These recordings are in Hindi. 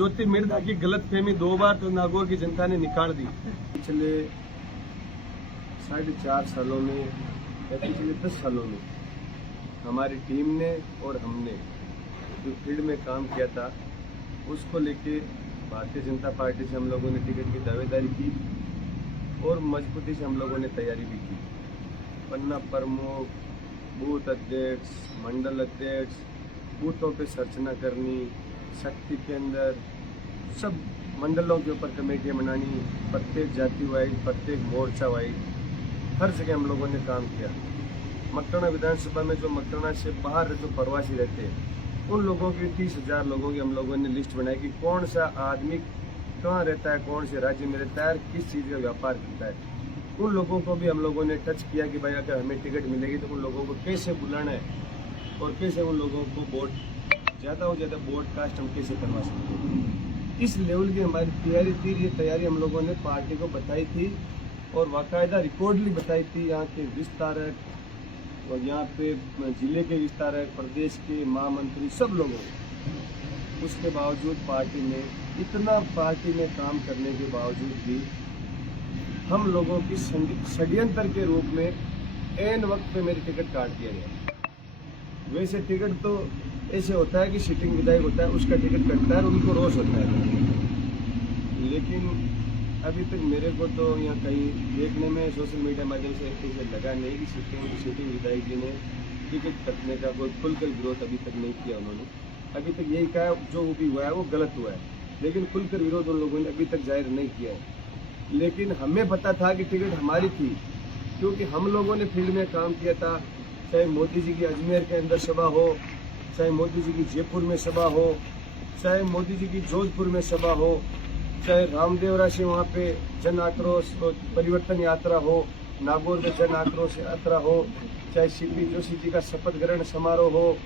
ज्योति मिर्धा की गलतफहमी 2 बार तो नागौर की जनता ने निकाल दी। पिछले 4.5 सालों में या पिछले 10 सालों में हमारी टीम ने और हमने जो फील्ड में काम किया था उसको लेके भारतीय जनता पार्टी से हम लोगों ने टिकट की दावेदारी की और मजबूती से हम लोगों ने तैयारी भी की। पन्ना प्रमुख, बूथ अध्यक्ष, मंडल अध्यक्ष, बूथों पे सर्चना करनी, शक्ति केंद्र, सब मंडलों के ऊपर कमेटियाँ बनानी, प्रत्येक जाति वाइज, प्रत्येक मोर्चा वाइज, हर जगह हम लोगों ने काम किया। मकराना विधानसभा में जो मकराना से बाहर जो प्रवासी रहते हैं उन लोगों की 30,000 लोगों की हम लोगों ने लिस्ट बनाई कि कौन सा आदमी कहाँ रहता है, कौन से राज्य में रहता है, किस चीज़ का व्यापार करता है। उन लोगों को भी हम लोगों ने टच किया कि भाई अगर हमें टिकट मिलेगी तो उन लोगों को कैसे बुलाना है और कैसे उन लोगों को वोट ज़्यादा हो ज़्यादा वोट कास्ट हम कैसे करवा सकते हैं। इस लेवल की हमारी तैयारी थी। ये तैयारी हम लोगों ने पार्टी को बताई थी और बाकायदा रिकॉर्डली बताई थी। यहाँ के विस्तारक और यहाँ पे जिले के विस्तारक, प्रदेश के महामंत्री, सब लोगों ने। उसके बावजूद पार्टी ने पार्टी में काम करने के बावजूद भी हम लोगों की षड्यंत्र के रूप में ऐन वक्त पे मेरी टिकट काट दिया गया। वैसे टिकट तो ऐसे होता है कि सिटिंग विधायक होता है उसका टिकट कटता है और उनको रोष होता है, लेकिन अभी तक मेरे को तो यहाँ कहीं देखने में सोशल मीडिया माध्यम से ऐसे लगा नहीं कि सिटिंग विधायक जी ने टिकट कटने का कोई खुलकर विरोध अभी तक नहीं किया। उन्होंने अभी तक यही कहा जो भी हुआ है वो गलत हुआ है, लेकिन खुलकर विरोध उन लोगों ने अभी तक जाहिर नहीं किया है। लेकिन हमें पता था कि टिकट हमारी थी, क्योंकि हम लोगों ने फील्ड में काम किया था। चाहे मोदी जी की अजमेर के अंदर सभा हो, चाहे मोदी जी की जयपुर में सभा हो, चाहे मोदी जी की जोधपुर में सभा हो, चाहे रामदेवरा से वहाँ पे जन आक्रोश परिवर्तन यात्रा हो, नागौर में जन आक्रोश यात्रा हो, चाहे सीपी जोशी जी का शपथ ग्रहण समारोह हो,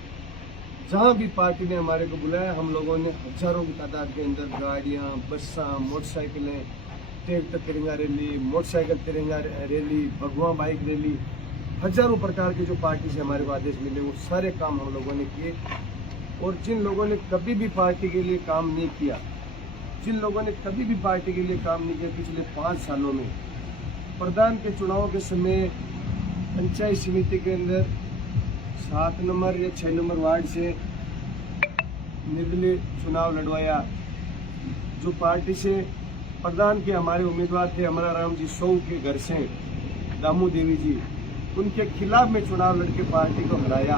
जहाँ भी पार्टी ने हमारे को बुलाया हम लोगों ने हजारों की तादाद के अंदर गाड़ियाँ, बसा, मोटरसाइकिलें, ट्रैक्टर तिरंगा रैली, मोटरसाइकिल तिरंगा रैली, भगवा बाइक रैली, हजारों प्रकार के जो पार्टी से हमारे को आदेश मिले वो सारे काम हम लोगों ने किए। और जिन लोगों ने कभी भी पार्टी के लिए काम नहीं किया, जिन लोगों ने कभी भी पार्टी के लिए काम नहीं किया पिछले 5 सालों में, प्रधान के चुनाव के समय पंचायत समिति के अंदर 7 नंबर या 6 नंबर वार्ड से निर्दलीय चुनाव लड़वाया। जो पार्टी से प्रधान के हमारे उम्मीदवार थे अमरा राम जी सौ के घर से दामू देवी जी, उनके खिलाफ में चुनाव लड़के पार्टी को हराया।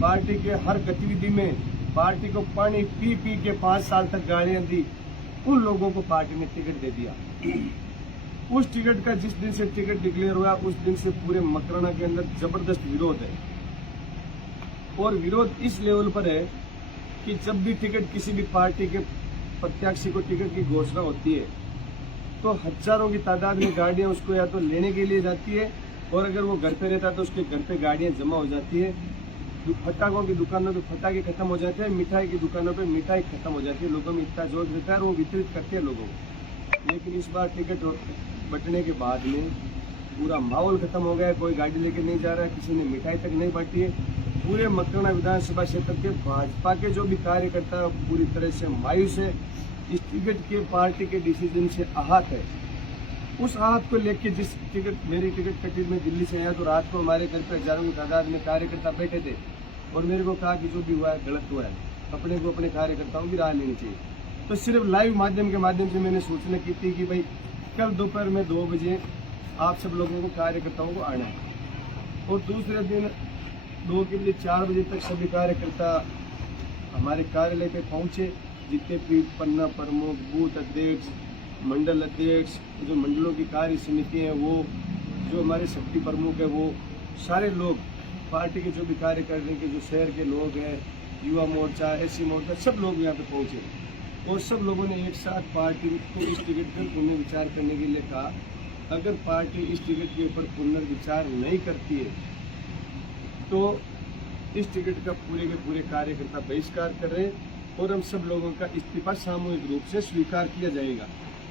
पार्टी के हर गतिविधि में पार्टी को पानी पी पी के 5 साल तक गालियां दी, उन लोगों को पार्टी ने टिकट दे दिया। उस टिकट का जिस दिन से टिकट डिक्लेयर हुआ उस दिन से पूरे मकराना के अंदर जबरदस्त विरोध है। और विरोध इस लेवल पर है कि जब भी टिकट किसी भी पार्टी के प्रत्याशी को टिकट की घोषणा होती है तो हजारों की तादाद में गाड़ियां उसको या तो लेने के लिए जाती है, और अगर वो घर पे रहता है तो उसके घर पे गाड़ियां जमा हो जाती है। फटाकों की दुकानों पे फटाके खत्म हो जाते हैं, मिठाई की दुकानों पे मिठाई खत्म हो जाती है। लोगों में इतना जोश रहता है और वो वितरित करते हैं लोगों को। लेकिन इस बार टिकट बंटने के बाद में पूरा माहौल खत्म हो गया, कोई गाड़ी लेके नहीं जा रहा है, किसी ने मिठाई तक नहीं बांटी है। पूरे मकराना विधानसभा क्षेत्र के भाजपा के जो भी कार्यकर्ता पूरी तरह से मायूस है, इस टिकट के पार्टी के डिसीजन से आहत है। उस आहत को लेकर जिस मेरी टिकट कटी में दिल्ली से आया तो रात को हमारे घर पर हजारों की तादाद में कार्यकर्ता बैठे थे और मेरे को कहा कि जो भी हुआ है गलत हुआ है, अपने को अपने कार्यकर्ताओं की राह लेनी चाहिए। तो सिर्फ लाइव माध्यम के माध्यम से मैंने सूचना की थी कि भाई कल दोपहर में 2 बजे आप सब लोगों को कार्यकर्ताओं को आना है। और दूसरे दिन 2 के बजे 4 बजे तक सभी कार्यकर्ता हमारे कार्यालय पे पहुंचे। जितने भी पन्ना प्रमुख, बूथ अध्यक्ष, मंडल अध्यक्ष, जो मंडलों की कार्य समिति है, वो जो हमारे शक्ति प्रमुख है, वो सारे लोग पार्टी के जो भी कार्य करने के जो शहर के लोग हैं, युवा मोर्चा, एससी मोर्चा, सब लोग यहाँ पे पहुंचे और सब लोगों ने एक साथ पार्टी को इस टिकट पर पुनर्विचार करने के लिए कहा। अगर पार्टी इस टिकट के ऊपर पुनर्विचार नहीं करती है तो इस टिकट का पूरे के पूरे कार्यकर्ता बहिष्कार कर रहे हैं और हम सब लोगों का इस्तीफा सामूहिक रूप से स्वीकार किया जाएगा।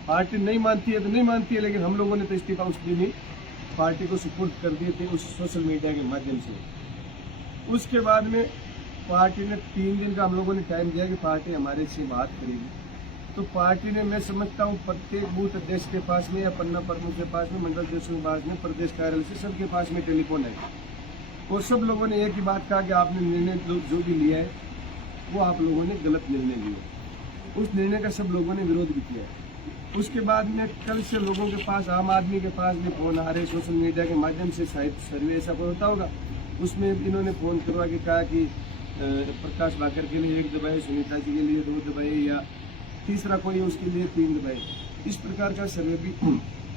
पार्टी नहीं मानती है तो नहीं मानती है, लेकिन हम लोगों ने तो इस्तीफा उस दिन ही पार्टी को सुपुर्द कर दिए थे उस सोशल मीडिया के माध्यम से। उसके बाद में पार्टी ने 3 दिन का हम लोगों ने टाइम दिया कि पार्टी हमारे से बात करेगी। तो पार्टी ने, मैं समझता हूँ, प्रत्येक बूथ अध्यक्ष के पास में या पन्ना प्रमुख के पास में, मंडल अध्यक्षों के पास में, प्रदेश कार्यालय से सबके पास में टेलीफोन है और सब लोगों ने एक ही बात कहा कि आपने निर्णय जो भी लिया है वो आप लोगों ने गलत निर्णय लिया। उस निर्णय का सब लोगों ने विरोध भी किया है। उसके बाद में कल से लोगों के पास, आम आदमी के पास भी फोन आ रहे, सोशल मीडिया के माध्यम से, शायद सर्वे ऐसा कोई होता होगा, उसमें इन्होंने फोन करवा के कहा कि प्रकाश बाकर के लिए 1 दबाए, सुनीता जी के लिए 2 दबाए या तीसरा कोई उसके लिए 3 दबाए। इस प्रकार का सर्वे भी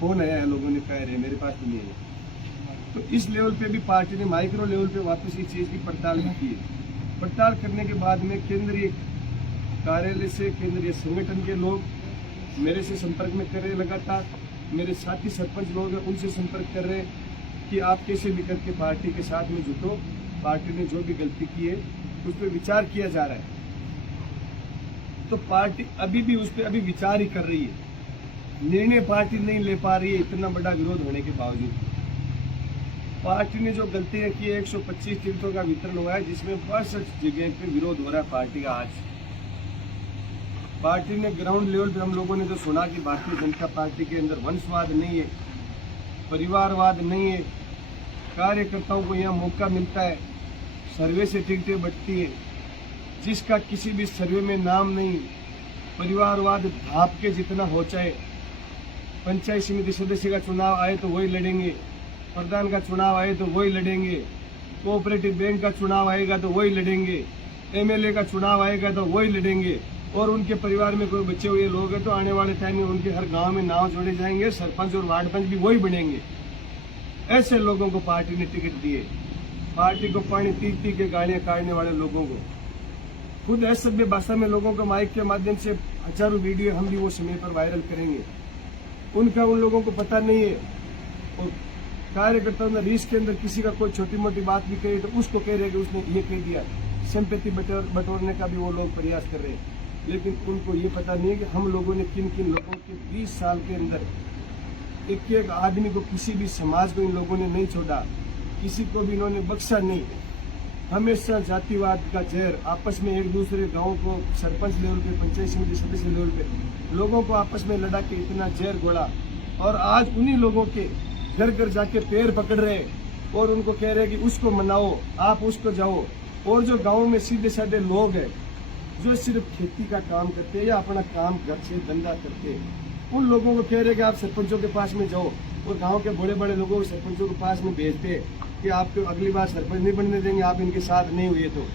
फोन आया है, लोगों ने कह रहे, मेरे पास तो नहीं है। तो इस लेवल पे भी पार्टी ने माइक्रो लेवल पे वापस इस चीज़ की पड़ताल भी की है। पड़ताल करने के बाद में केंद्रीय कार्यालय से, केंद्रीय संगठन के लोग मेरे से संपर्क में कर रहे, लगातार मेरे साथी सरपंच लोग हैं उनसे संपर्क कर रहे कि आप कैसे भी करके पार्टी के साथ में जुटो, पार्टी ने जो भी गलती की है उस पर विचार किया जा रहा है। तो पार्टी अभी भी उस पर अभी विचार ही कर रही है, निर्णय पार्टी नहीं ले पा रही है। इतना बड़ा विरोध होने के बावजूद पार्टी ने जो गलतियां की है, 125 टिकटों का वितरण हुआ है जिसमें 62 जगह पे विरोध हो रहा है पार्टी का। आज पार्टी ने ग्राउंड लेवल पे हम लोगों ने तो सुना कि भारतीय जनता पार्टी के अंदर वंशवाद नहीं है, परिवारवाद नहीं है, कार्यकर्ताओं को यहाँ मौका मिलता है, सर्वे से टिकटें बढ़ती है, जिसका किसी भी सर्वे में नाम नहीं, परिवारवाद भाप के जितना हो चाहे, पंचायत समिति सदस्य का चुनाव आए तो वही लड़ेंगे, प्रधान का चुनाव आए तो वही लड़ेंगे, कोऑपरेटिव बैंक का चुनाव आएगा तो वही लड़ेंगे, एमएलए का चुनाव आएगा तो वही लड़ेंगे, और उनके परिवार में कोई बच्चे हुए लोग हैं तो आने वाले टाइम में उनके हर गांव में नाव जोड़े जाएंगे, सरपंच और वार्ड पंच भी वही बनेंगे। ऐसे लोगों को पार्टी ने टिकट दिए, पार्टी को पानी पी के गालियां काटने वाले लोगों को, खुद असभ्य भाषा में लोगों को माइक के माध्यम से हजारों वीडियो हम भी वो समय पर वायरल करेंगे। उनका उन लोगों को पता नहीं है, और कार्यकर्ताओं ने रीस के अंदर किसी का कोई छोटी मोटी बात भी कही तो उसको कह रहे कि उसने ये कह दिया, संपत्ति बटोरने का भी वो लोग प्रयास कर रहे हैं। लेकिन उनको ये पता नहीं है कि हम लोगों ने किन किन लोगों के 20 साल के अंदर एक एक आदमी को, किसी भी समाज को इन लोगों ने नहीं छोड़ा, किसी को भी इन्होंने बख्शा नहीं। हमेशा जातिवाद का जहर आपस में एक दूसरे गाँव को, सरपंच लेवल पे, पंचायत समिति सदस्य लेवल पे लोगों को आपस में लड़ा के इतना जहर घोला, और आज उन्हीं लोगों के घर घर जाके पैर पकड़ रहे और उनको कह रहे कि उसको मनाओ, आप उसको जाओ। और जो गाँव में सीधे साधे लोग हैं जो सिर्फ खेती का काम करते हैं या अपना काम घर से धंधा करते हैं, उन लोगों को कह रहे कि आप सरपंचों के पास में जाओ, और गांव के बड़े बड़े लोगों को सरपंचों के पास में भेजते हैं कि आपको अगली बार सरपंच नहीं बनने देंगे, आप इनके साथ नहीं हुए तो।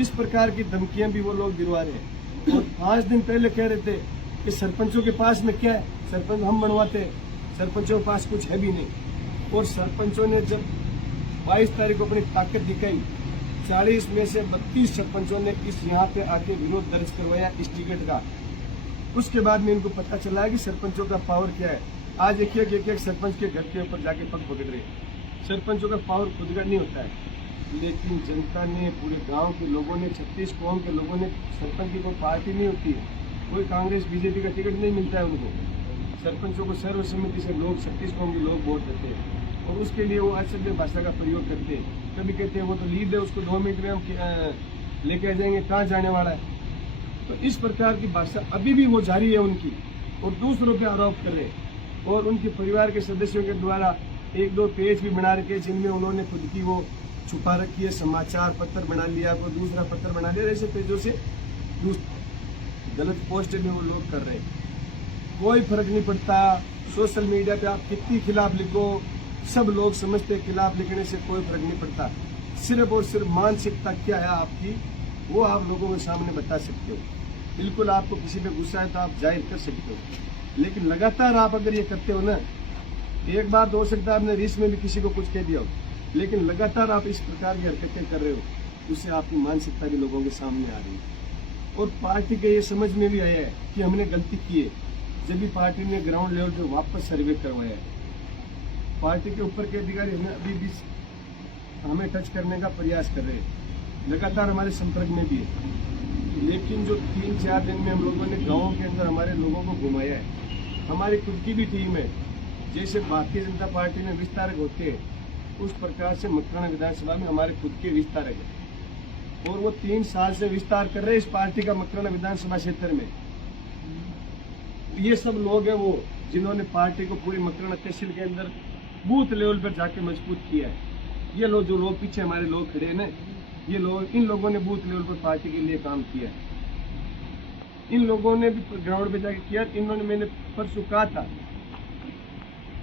इस प्रकार की धमकियां भी वो लोग गिरवा रहे हैं। और 5 दिन पहले कह रहे थे कि सरपंचों के पास में क्या है, सरपंच हम बनवाते हैं, सरपंचों के पास कुछ है भी नहीं। और सरपंचों ने जब 22 तारीख को अपनी ताकत दिखाई, 40 में से 32 सरपंचों ने इस यहाँ पे आके विरोध दर्ज करवाया इस टिकट का। उसके बाद में इनको पता चला है कि सरपंचों का पावर क्या है। आज एक एक सरपंच के घर के ऊपर जाके पग पकड़ रहे। सरपंचों का पावर खुद का नहीं होता है, लेकिन जनता ने, पूरे गांव के लोगों ने, 36 कौम के लोगों ने, सरपंच की कोई पार्टी नहीं होती है, कोई कांग्रेस बीजेपी का टिकट नहीं मिलता है उनको। सरपंचों को सर्वसम्मति से लोग, 36 कौम के लोग वोट देते हैं, और उसके लिए वो असभ्य भाषा का प्रयोग करते हैं। कभी कहते हैं वो तो लीड है, उसको 2 मिनट में हम लेके आ जाएंगे, कहाँ जाने वाला है। तो इस प्रकार की भाषा अभी भी वो जारी है उनकी, और दूसरों पे आरोप कर रहे हैं। और उनके परिवार के सदस्यों के द्वारा 1-2 पेज भी बना रखे जिनमें उन्होंने खुद की वो छुपा रखी है, समाचार पत्र बना लिया, कोई दूसरा पत्र बना लिया, ऐसे पेजों से गलत पोस्ट में वो लोग कर रहे हैं। कोई फर्क नहीं पड़ता, सोशल मीडिया पे आप कितनी खिलाफ लिखो, सब लोग समझते हैं खिलाफ लिखने से कोई फर्क नहीं पड़ता। सिर्फ और सिर्फ मानसिकता क्या है आपकी, वो आप लोगों के सामने बता सकते हो। बिल्कुल आपको किसी पे गुस्सा है तो आप जाहिर कर सकते हो, लेकिन लगातार आप अगर ये करते हो ना, एक बार तो हो सकता है आपने रीस में भी किसी को कुछ कह दिया हो, लेकिन लगातार आप इस प्रकार की हरकतें कर रहे हो, उससे आपकी मानसिकता भी लोगों के सामने आ रही है। और पार्टी के ये समझ में भी आया है कि हमने गलती की है, जब भी पार्टी ने ग्राउंड लेवल पे वापस सर्वे करवाया है। पार्टी के ऊपर के अधिकारी हमें अभी भी हमें टच करने का प्रयास कर रहे हैं, लगातार हमारे संपर्क में भी है। लेकिन जो 3-4 दिन में हम लोगों ने गाँव के अंदर हमारे लोगों को घुमाया है, हमारी खुद की भी टीम है, जैसे भारतीय जनता पार्टी में विस्तारक होते हैं उस प्रकार से मकराना विधानसभा में हमारे खुद के विस्तारक है। और वो 3 साल से विस्तार कर रहे हैं इस पार्टी का मकराना विधानसभा क्षेत्र में। ये सब लोग हैं वो जिन्होंने पार्टी को पूरी मकराना तहसील के अंदर बूथ लेवल पर जाके मजबूत किया है। ये लोग जो लोग पीछे हमारे लोग खड़े हैं ना, ये लोग, इन लोगों ने बूथ लेवल पर पार्टी के लिए काम किया है। इन लोगों ने भी ग्राउंड पे जाके किया। इन्होंने, मैंने परसों कहा था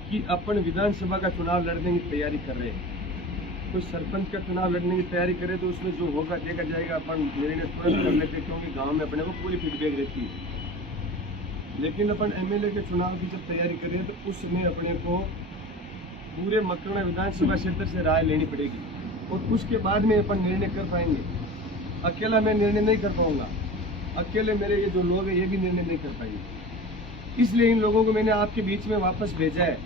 कि अपन विधानसभा का चुनाव लड़ने की तैयारी कर रहे हैं। कोई सरपंच का चुनाव लड़ने की तैयारी करे तो उसमें जो होगा देखा जाएगा, अपन निर्णय तुरंत कर लेते, क्योंकि गांव में अपने को पूरी फीडबैक रहती है। लेकिन अपन एमएलए के चुनाव की जब तैयारी करें तो उसमें अपने को पूरे मकराना विधानसभा क्षेत्र से राय लेनी पड़ेगी और उसके बाद में अपन निर्णय कर पाएंगे। अकेला मैं निर्णय नहीं कर पाऊंगा, अकेले मेरे ये जो लोग हैं ये भी निर्णय नहीं कर पाएंगे। इसलिए इन लोगों को मैंने आपके बीच में वापस भेजा है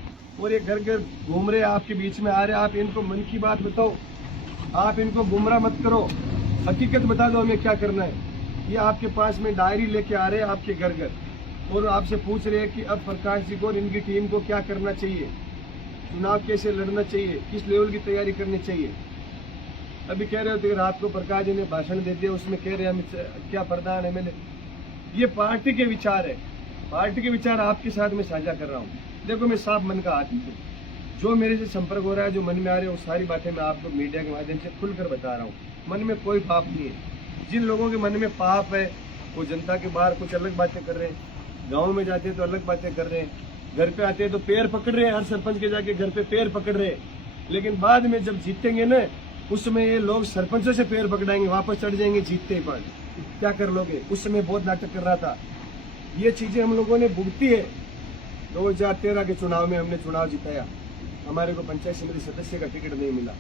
और ये घर घर घूम रहे, आपके बीच में आ रहे। आप इनको मन की बात बताओ, आप इनको गुमराह मत करो, हकीकत बता दो हमें क्या करना है। ये आपके पास में डायरी लेके आ रहे हैं आपके घर घर और आपसे पूछ रहे हैं कि अब प्रकाश जी को और इनकी टीम को क्या करना चाहिए, चुनाव कैसे लड़ना चाहिए, किस लेवल की तैयारी करनी चाहिए। अभी कह रहे होते रात को प्रकाश जी ने भाषण दे दिया, उसमें कह रहे हैं हम क्या प्रधान एमएलए। ये पार्टी के विचार है, पार्टी के विचार आपके साथ में साझा कर रहा हूँ। देखो मैं साफ मन का आदमी हूँ, जो मेरे से संपर्क हो रहा है, जो मन में आ रहे हैं वो सारी बातें मैं आपको मीडिया के माध्यम से खुलकर बता रहा हूँ। मन में कोई पाप नहीं है। जिन लोगों के मन में पाप है वो जनता के बाहर कुछ अलग बातें कर रहे हैं, गाँव में जाते हैं तो अलग बातें कर रहे हैं, घर पे आते हैं तो पैर पकड़ रहे हैं, हर सरपंच के जाके घर पे पैर पकड़ रहे हैं। लेकिन बाद में जब जीतेंगे ना, उसमें ये लोग सरपंचों से पैर पकड़ाएंगे, वापस चढ़ जाएंगे जीतते ही। पर क्या कर लोगे, उस समय बहुत नाटक कर रहा था। ये चीजें हम लोगों ने भुगती है। 2013 के चुनाव में हमने चुनाव जिताया, हमारे को पंचायत समिति सदस्य का टिकट नहीं मिला,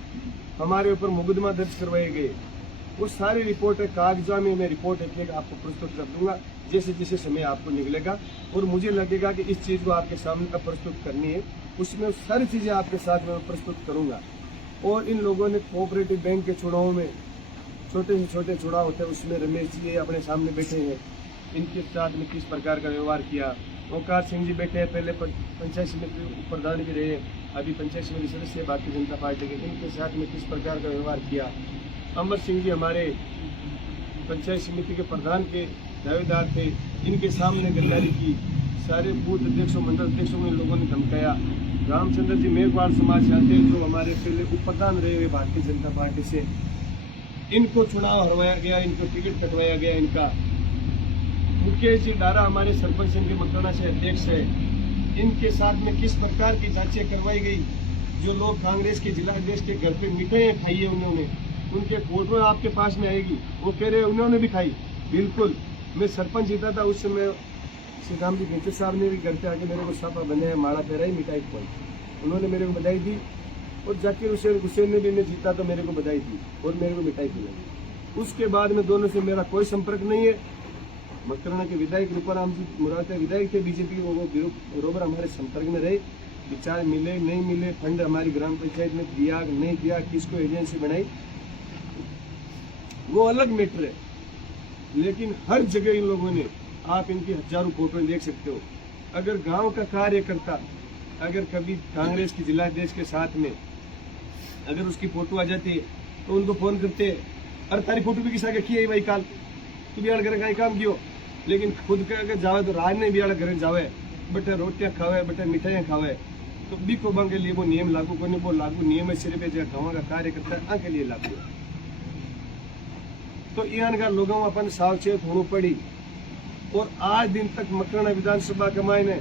हमारे ऊपर मुकदमा दर्ज करवाए गए। वो सारी रिपोर्ट है, कागजा में मैं रिपोर्ट एक आपको प्रस्तुत कर दूंगा जैसे जैसे समय आपको निकलेगा और मुझे लगेगा कि इस चीज को आपके सामने अब प्रस्तुत करनी है, उसमें सारी चीजें आपके साथ में प्रस्तुत करूंगा। और इन लोगों ने कोऑपरेटिव बैंक के चुनाव में, छोटे से छोटे चुनाव होते हैं, उसमें रमेश जी अपने सामने बैठे हैं, इनके साथ में किस प्रकार का व्यवहार किया। ओंकार सिंह जी बैठे हैं, पहले पंचायत समिति प्रधान भी रहे, अभी पंचायत समिति सदस्य भारतीय जनता पार्टी के, इनके साथ में किस प्रकार का व्यवहार किया। अमर सिंह जी हमारे पंचायत समिति के प्रधान के दावेदार थे, इनके सामने गद्दारी की, सारे बूथ अध्यक्षों मंडल अध्यक्षों में लोगों ने धमकाया। रामचंद्र जी मेघवाल समाज से आते हैं, जो हमारे पहले उप प्रधान रहे हुए भारतीय जनता पार्टी से, इनको चुनाव हरवाया गया, इनको टिकट कटवाया गया। इनका मुकेश जी डारा हमारे सरपंच संघ के मकराना से अध्यक्ष है, इनके साथ में किस प्रकार की जांचें करवाई गई। जो लोग कांग्रेस के जिला अध्यक्ष के घर पे मिठाइयां खाई है उन्होंने, उनके फोटो आपके पास में आएगी, वो कह रहे उन्होंने भी खाई। बिल्कुल, मैं सरपंच जीता था उस समय, श्री राम जी गेचे साहब ने भी घर पे आके मेरे को साफा बने माला पहराई, मिठाई खुआई, उन्होंने मेरे को बधाई दी। और जाकिर हुसैन ने भी मैं जीता तो मेरे को बधाई दी और मेरे को मिठाई खिलाई। उसके बाद में दोनों से मेरा कोई संपर्क नहीं है। मकराना के विधायक रूपाराम जी मुराद विधायक थे बीजेपी के, वो बरोबर हमारे संपर्क में रहे, विचार मिले नहीं मिले, फंड हमारी ग्राम पंचायत में दिया नहीं दिया, किसको एजेंसी बनाई, वो अलग मैटर है। लेकिन हर जगह इन लोगों ने, आप इनकी हजारों फोटो देख सकते हो। अगर गांव का कार्यकर्ता अगर कभी कांग्रेस के जिला अध्यक्ष के साथ में अगर उसकी फोटो आ जाती है तो उनको फोन करते हैं, अरे तारी फोटो भी किसा की है भाई, काल तू बियाड़ घर का काम कियो। लेकिन खुद का अगर जावे तो राज नहीं बियाड़ घर जावे, बटे रोटियां खावे, बटे मिठाइयां खावे, तो बी को के लिए वो नियम लागू करने, वो लागू नियम है सिर्फ जो गाँव का कार्यकर्ता के लिए लागू है। तो यहाँ लोगों अपन सावचेत होना पड़ी। और आज दिन तक मकराना विधानसभा के मायने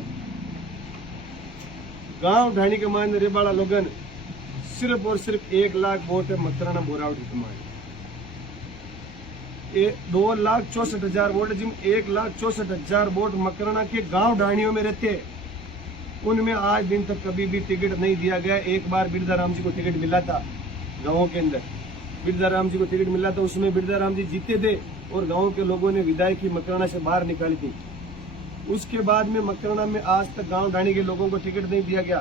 गांव ढाणी के मायने रेबाड़ा लोगन सिर्फ और सिर्फ 1 लाख वोट है मकराना बोरावटी के मायने। 2,64,000 वोट, जिन 1,64,000 वोट मकराना के गांव ढाणियों में रहते हैं, उनमें आज दिन तक कभी भी टिकट नहीं दिया गया। एक बार बिरदाराम जी को टिकट मिला था गाँवों के अंदर, बिरदाराम जी को टिकट मिला था, उसमें बिरदाराम जी जीते थे और गांव के लोगों ने विधायक की मकराना से बाहर निकाली थी। उसके बाद में मकराना में आज तक गांव ढाणी के लोगों को टिकट नहीं दिया गया।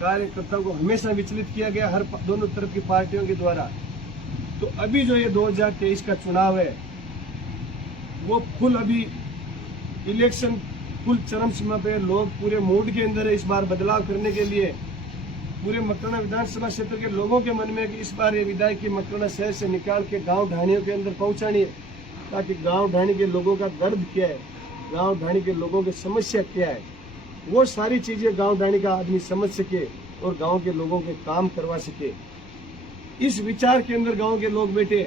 कार्यकर्ताओं को हमेशा विचलित किया गया हर दोनों तरफ की पार्टियों के द्वारा। तो अभी जो ये 2023 का चुनाव है वो फुल अभी इलेक्शन फुल चरम सीमा पे, लोग पूरे मूड के अंदर है इस बार बदलाव करने के लिए। पूरे मकराना विधानसभा क्षेत्र के लोगों के मन में कि इस बार ये विधायक की मकराना शहर से निकाल के गांव ढाणियों के अंदर पहुंचानी है, ताकि गांव ढाणी के लोगों का दर्द क्या है, गांव ढाणी के लोगों की समस्या क्या है, वो सारी चीजें गांव ढाणी का आदमी समझ सके और गांव के लोगों के काम करवा सके। इस विचार के अंदर गांव के लोग बैठे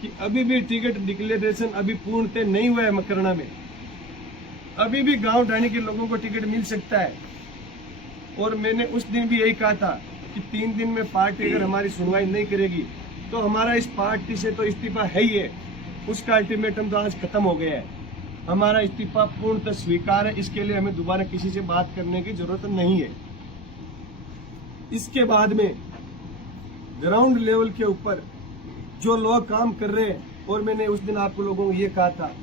कि अभी भी टिकट डिक्लेरेशन अभी पूर्णतः नहीं हुआ है मकराना में, अभी भी गांव ढाणी के लोगों को टिकट मिल सकता है। और मैंने उस दिन भी यही कहा था कि 3 दिन में पार्टी अगर हमारी सुनवाई नहीं करेगी तो हमारा इस पार्टी से तो इस्तीफा है ही है, उसका अल्टीमेटम तो आज खत्म हो गया है। हमारा इस्तीफा पूर्णतः स्वीकार है, इसके लिए हमें दोबारा किसी से बात करने की जरूरत नहीं है। इसके बाद में ग्राउंड लेवल के ऊपर जो लोग काम कर रहे हैं, और मैंने उस दिन आपको लोगों को ये कहा था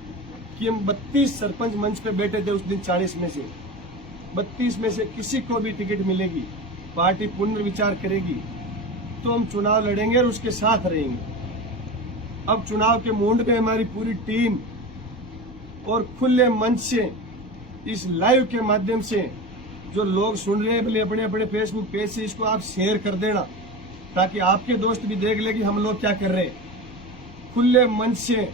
कि हम 32 सरपंच मंच पे बैठे थे उस दिन, 40 में से 32 में से किसी को भी टिकट मिलेगी, पार्टी पुनर्विचार करेगी तो हम चुनाव लड़ेंगे और उसके साथ रहेंगे। अब चुनाव के मूड में हमारी पूरी टीम और खुले मंच से इस लाइव के माध्यम से जो लोग सुन रहे हैं, भले अपने अपने फेसबुक पेज से इसको आप शेयर कर देना, ताकि आपके दोस्त भी देख ले कि हम लोग क्या कर रहे हैं। खुले मंच से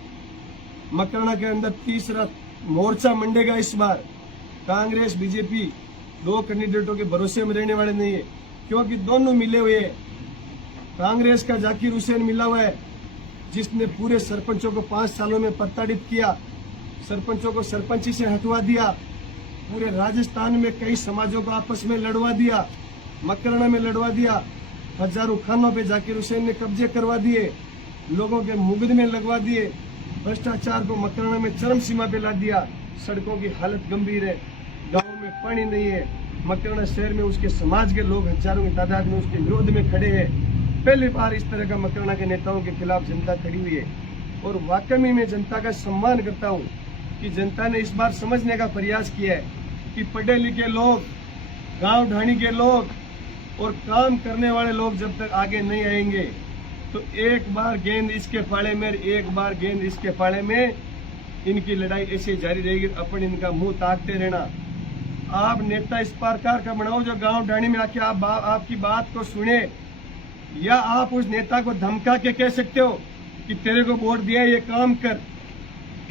मकराना के अंदर तीसरा मोर्चा मंडेगा इस बार। कांग्रेस बीजेपी 2 कैंडिडेटों के भरोसे में रहने वाले नहीं है, क्योंकि दोनों मिले हुए हैं। कांग्रेस का जाकिर हुसैन मिला हुआ है, जिसने पूरे सरपंचों को 5 सालों में प्रताड़ित किया, सरपंचों को सरपंची से हटवा दिया, पूरे राजस्थान में कई समाजों को आपस में लड़वा दिया, मकराना में लड़वा दिया, हजारों खानों पे जाकिर हुसैन ने कब्जे करवा दिए, लोगों के मुकदमे लगवा दिए, भ्रष्टाचार को मकराना में चरम सीमा पे ला दिया। सड़कों की हालत गंभीर है, गाँव में पानी नहीं है, मकराना शहर में उसके समाज के लोग हजारों की तादाद में उसके विरोध में खड़े हैं। पहली बार इस तरह का मकराना के नेताओं के खिलाफ जनता खड़ी हुई है, और वाकई में मैं जनता का सम्मान करता हूँ कि जनता ने इस बार समझने का प्रयास किया है कि पढ़े लिखे लोग, गांव ढाणी के लोग और काम करने वाले लोग जब तक आगे नहीं आएंगे तो एक बार गेंद इसके फाड़े में, एक बार गेंद इसके फाड़े में, इनकी लड़ाई ऐसे जारी रहेगी। अपन इनका मुंह ताकते रहना। आप नेता इस प्रकार का बनाओ जो गांव ढाणी में आके आपकी बात को सुने, या आप उस नेता को धमका के कह सकते हो कि तेरे को वोट दिया, ये काम कर।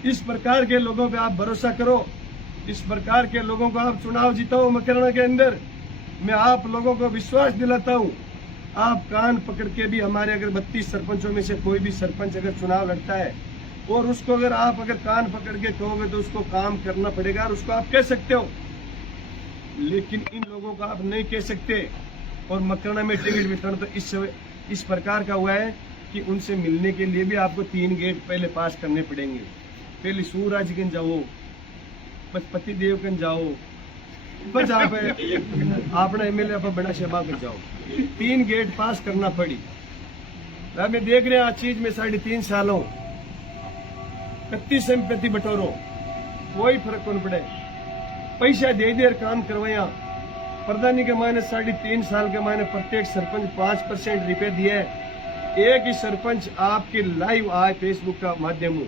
इस प्रकार के लोगों पे आप भरोसा करो, इस प्रकार के लोगों को आप चुनाव जिताओ मकराना के अंदर। मैं आप लोगों को विश्वास दिलाता हूं, आप कान पकड़ के भी हमारे अगर 32 सरपंचों में से कोई भी सरपंच अगर चुनाव लड़ता है और उसको अगर आप कान पकड़ के कहोगे तो उसको काम करना पड़ेगा, और उसको आप कह सकते हो। लेकिन इन लोगों को आप नहीं कह सकते। और मकराना में टिकट वितरण तो इस प्रकार का हुआ है कि उनसे मिलने के लिए भी आपको 3 गेट पहले पास करने पड़ेंगे। पहले सूरजगंज जाओ, पशुपति देवगंज जाओ, बस आप अपना एमएलए आप बड़ा शहबाग कर जाओ, 3 गेट पास करना पड़ी। मैं देख रहे हैं आज चीज में 3.5 सालों 31 संपत्ति बटोरो, कोई फर्क कौन पड़े, पैसा दे देर काम करवाया। प्रधानी के मायने 3.5 साल के मायने प्रत्येक सरपंच 5% रुपए दिए। एक ही सरपंच आपके लाइव आए फेसबुक का माध्यम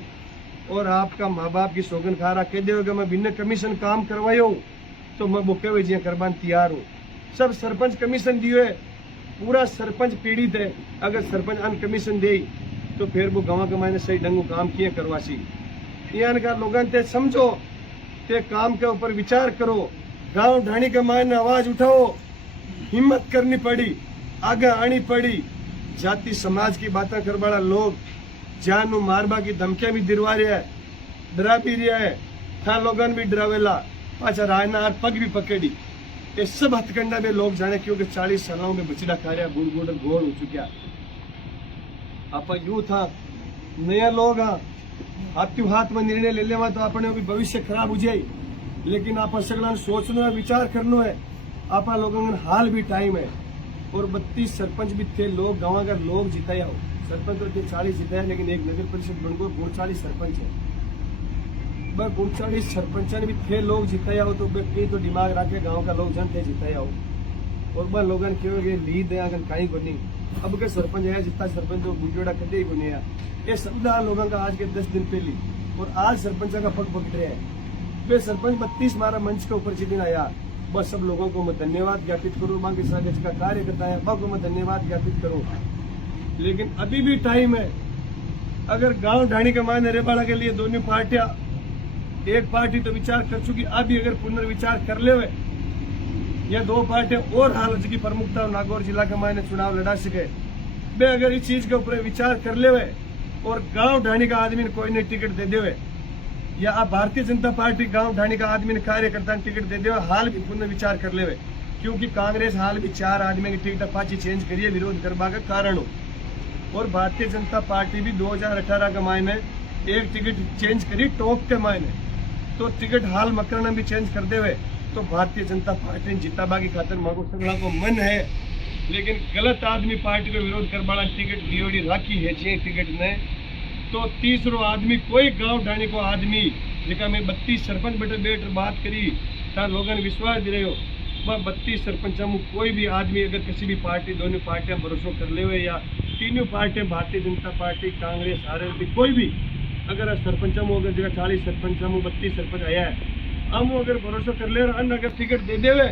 और आपका माँ बाप की सौगन खा रहा, कह देगा मैं बिना कमीशन काम करवायो हूँ तो मैं बुके हुए जी करवान तैयार हूँ। सब सरपंच कमीशन दिए, पूरा सरपंच पीड़ित है। अगर सरपंच अन कमीशन दे तो फिर वो गाँव के मायने सही ढंग काम किए करवासी। यहाँ का लोगों ते समझो, ते काम के ऊपर विचार करो, गांव ढाणी के मायने आवाज उठाओ, हिम्मत करनी पड़ी, आगे आनी पड़ी। जाति समाज की बातें कर वाला लोग जान मारबा की धमकियां भी दिलवा रहा है, डरा भी रहा है, था लोगन भी डरावेला, पाचा रायना पग भी पकड़ी। ये सब हथकंडा में लोग जाने क्योंकि 40 सालों में बचड़ा खा रहा, गुड़ गुड़ गोड़ हो चुका। आप यू था नया लोग हाथ में निर्णय ले लेवा तो अपने भी भविष्य खराब हो जाए। लेकिन आप सगला सोचना है, विचार करना है, आप लोगों का हाल भी टाइम है। और 32 सरपंच भी थे लोग, गाँव का लोग जिताया हो, सरपंच तो थे 40 जिताया, लेकिन एक नगर परिषद बनकर 39 सरपंच है। 39 सरपंच भी थे लोग जिताया हो, तो कहीं तो दिमाग रखे गाँव का लोग जन थे जिताया हो। और बा लोगन क्यों लीद है कहीं को नहीं। अब के सरपंच है जितना सरपंच तो गुजोड़ा कदे ही को नहीं है। ये सब लोगों का आज के 10 दिन पहले, और आज सरपंच का पग पकड़ रहे हैं। वे सरपंच 32 मारा मंच के ऊपर जिस दिन आया बस सब लोगों को मैं धन्यवाद ज्ञापित करूँ, बाकी सारे इसका कार्यकर्ता है को मैं धन्यवाद ज्ञापित करूँ। लेकिन अभी भी टाइम है। अगर गांव ढाणी के मायने रेबाड़ा के लिए दोनों पार्टियां, एक पार्टी तो विचार कर चुकी, अभी अगर पुनर्विचार कर ले या दो पार्टियां और हाल की प्रमुखता नागौर जिला के मायने चुनाव लड़ा सके, वे अगर इस चीज के ऊपर विचार कर ले और गांव ढाणी का आदमी ने कोई ने टिकट दे दे, या आप भारतीय जनता पार्टी गांव ढाणी का आदमी ने कार्यकर्ता ने टिकट दे दे, हाल भी पुनर्विचार कर ले। क्योंकि कांग्रेस हाल भी 4 आदमी की टिकट पाची चेंज करिए विरोध करवा का कारण हो, और भारतीय जनता पार्टी भी 2018 के मायने एक टिकट चेंज करी टॉप के मायने, तो टिकट हाल मकरना भी चेंज कर देवे तो भारतीय जनता पार्टी जिताबा की खातर मांगो सगड़ा को मन है। लेकिन गलत आदमी पार्टी को विरोध करवाना टिकट दियोड़ी राखी है टिकट ने, तो तीसरो आदमी कोई गांव ढाणी को आदमी जिका मैं 32 सरपंच बैठ बात करी ता लोगों ने विश्वास दे रहे हो, वह 32 सरपंच कोई भी आदमी अगर किसी भी पार्टी दोनों पार्टियां भरोसा कर ले या तीनों पार्टियां भारतीय जनता पार्टी कांग्रेस आरएलपी कोई भी अगर सरपंच अगर जगह 40 सरपंच 32 सरपंच आया है, हम अगर भरोसा कर ले अन्य अगर टिकट दे देवे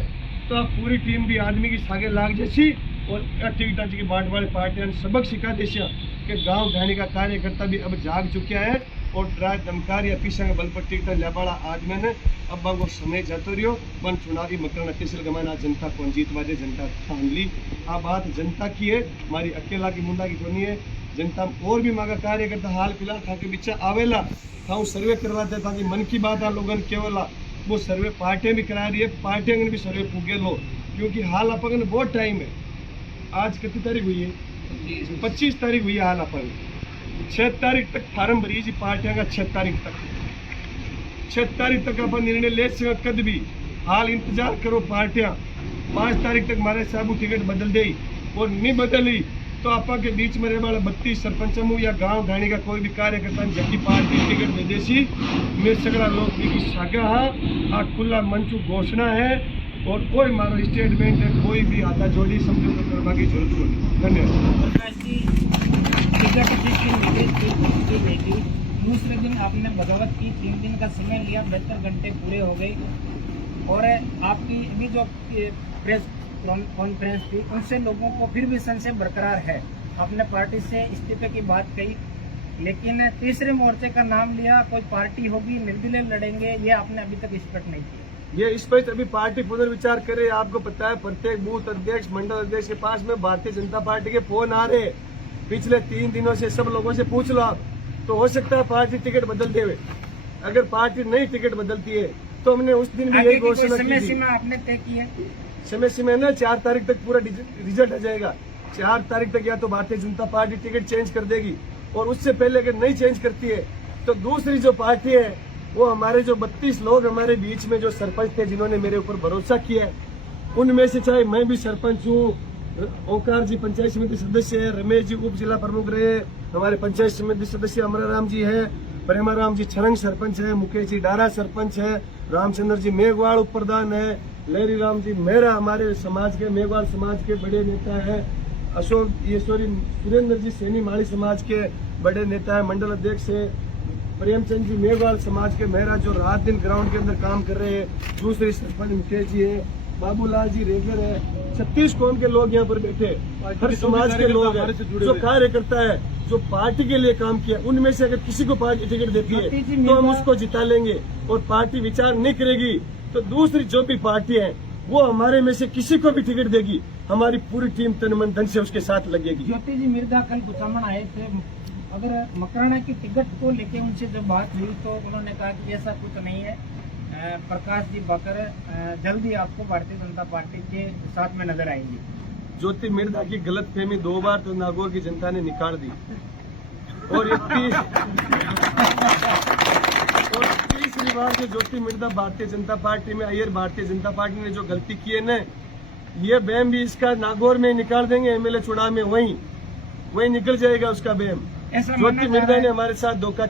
तो आप पूरी टीम भी आदमी की सागे लाग जैसी और टिकट की बांट वाली पार्टियां सबक सिखा देसिया कि गांव ढाणी का कार्यकर्ता भी अब जाग चुका है और ड्राइव दमकार या पीछा के बल पर टिकट लेपाड़ा आदमी ने अब वो समय जातो रियो बन चुनावी मकरण अतिशल गमाना जनता को जीत वादे जनता ठान ली। आ बात जनता की है, हमारी अकेला की मुंडा की तो नहीं है। जनता और भी मांगा कार्यकर्ता हाल फिलहाल खा के पीछे आवेला था सर्वे करवाते ताकि मन की बात आ लोगों केवल वो सर्वे पार्टियां भी करा रही है, पार्टियां भी सर्वे पूगे लो, क्योंकि हाल अपन बहुत टाइम है। आज कितनी तारीख हुई है? 25 तारीख हुई है। हाल अपन 6 तारीख तक फार्म भरी जी पार्टियां का, 6 तारीख तक अपन निर्णय ले सके कद भी। हाल इंतजार करो पार्टियां 5 तारीख तक हमारे साहब टिकट बदल दे और नहीं बदली तो आपा के बीच में रहने वाला 32 सरपंच या गांव ढाणी का कोई भी कार्यकर्ता जबकि पार्टी टिकट दे देसी मेरे सगड़ा लोग की सागा आ खुला मंचू घोषणा है और कोई मारो स्टेटमेंट है कोई भी आता जोड़ी समझौता करवा की जरूरत नहीं। धन्यवाद। दूसरे दिन आपने बगावत की, 3 दिन का समय लिया, 72 घंटे पूरे हो गए और आपकी अभी जो प्रेस कॉन्फ्रेंस थी उनसे लोगों को फिर भी संशय बरकरार है। आपने पार्टी से इस्तीफे की बात कही, लेकिन तीसरे मोर्चे का नाम लिया, कोई पार्टी होगी निर्दलीय लड़ेंगे, ये आपने अभी तक स्पष्ट नहीं किया। ये स्पष्ट अभी पार्टी पुनर्विचार करे। आपको पता है प्रत्येक बूथ अध्यक्ष मंडल अध्यक्ष के पास में भारतीय जनता पार्टी के फोन आ रहे पिछले 3 दिनों से। सब लोगों से पूछ लो आप, तो हो सकता है पार्टी टिकट बदल देवे। अगर पार्टी नहीं टिकट बदलती है तो हमने उस दिन भी यही घोषणा की थी। सीमा आपने तय की है, समय सीमा ना 4 तारीख तक पूरा रिजल्ट आ जाएगा। 4 तारीख तक या तो Bharatiya Janata party ticket change कर देगी और उससे पहले अगर नहीं चेंज करती है तो दूसरी जो पार्टी है वो हमारे जो 32 लोग हमारे बीच में जो सरपंच थे जिन्होंने मेरे ऊपर भरोसा किया है, उनमें से चाहे मैं भी सरपंच हूँ, ओंकार जी पंचायत समिति सदस्य है, रमेश जी उप जिला प्रमुख रहे, हमारे पंचायत समिति सदस्य अमराराम जी है, प्रेमाराम जी छरंग सरपंच है, मुकेश जी डारा सरपंच है, रामचंद्र जी मेघवाल उप प्रधान है, लहरी राम जी मेहरा हमारे समाज के मेघवाल समाज के बड़े नेता है, अशोक सुरेंद्र जी सैनी माली समाज के बड़े नेता है, मंडल अध्यक्ष है, प्रेमचंद जी मेघवाल समाज के मेहरा जो रात दिन ग्राउंड के अंदर काम कर रहे हैं, दूसरे सरपंच मुकेश जी है, बाबूलाल जी रेगर है, 36 कौम के लोग यहाँ पर बैठे, हर समाज के लोग हैं, जो कार्यकर्ता है जो पार्टी के लिए काम किया, उनमें से अगर किसी को पार्टी टिकट देती है तो हम उसको जिता लेंगे और पार्टी विचार नहीं करेगी तो दूसरी जो भी पार्टी है वो हमारे में से किसी को भी टिकट देगी, हमारी पूरी टीम तन मन धन से उसके साथ लगेगी। ज्योति जी मिर्जा कल कुचामन आए थे, अगर मकराना की टिकट को लेके उनसे जब बात हुई तो उन्होंने कहा कि ऐसा कुछ नहीं है, प्रकाश जी बाकर जल्दी आपको भारतीय जनता पार्टी के साथ में नजर आएंगे। ज्योति मिर्जा की गलतफहमी 2 बार तो नागौर की जनता ने निकाल दी और तीसरी बार जो ज्योति मिर्जा भारतीय जनता पार्टी में आई है, भारतीय जनता पार्टी ने जो गलती की है न, ये बैम भी इसका नागौर में निकाल देंगे, एमएलए चुनाव में वहीं निकल जाएगा उसका बैम। ज्योति मिर्जा ने हमारे साथ धोखा